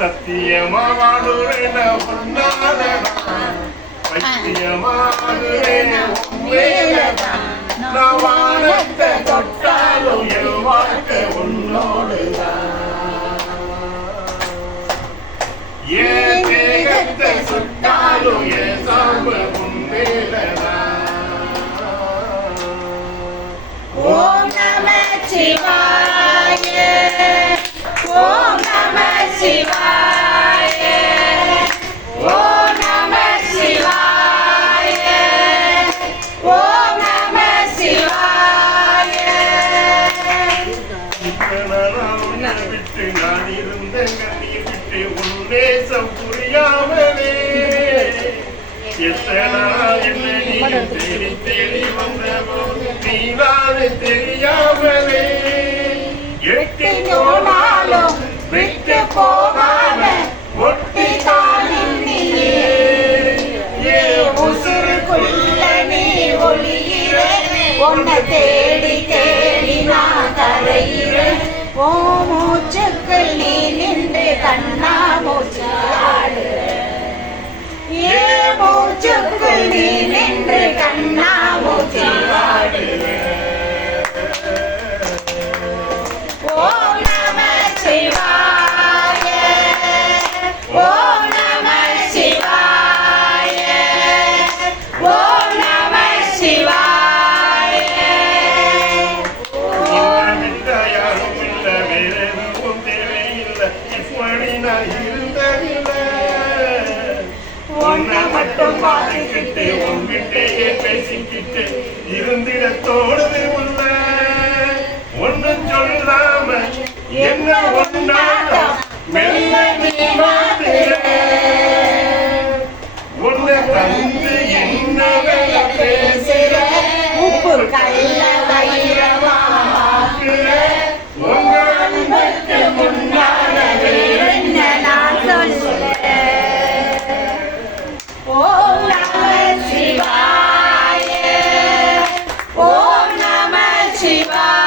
சத்தியமா வாழுறேன பொன்னாலடா பைத்தியமா வாழுறேன உண்மையிலதான். நான் வானத்தை தொட்டாலும் என் வாழ்க்கை உன்னோடுதான். ஏன் தேகத்தை சுட்டாலும் என் சாம்பு உண்மையிலதான். ஓம் நம சிவாய. ஓம் நம சிவாய. நான் இருந்த உன் நேசம் புரியாமலே. எத்தனை நாள் என்னை தேடி தேடி வந்தவோ நீதானே தெரியாமலே. எட்டி போனாலும் விட்டு ஒட்டி தானின் நீயே. ஏ உசுருக்குள்ள நீ உன்னை தேடி தேடி நான் கரையிறேன் ஓ மூச்சுக்குள் நீ கண்ணா மூச்சு ஏ மூச்சுக்குள் நீ நின்று கண்ணா மூச்சு என்ன இருந்ததில்ல ஒன்ன மட்டும் பார்த்துக்கிட்டு உன்கிட்டேயே பேசிக்கிட்டு இருந்திட தோடுது உள்ள ஒன்னு சொல்லாம என்ன ஒன்னாடா மெல்ல நீ மாத்திர உப்பு கையில ーパ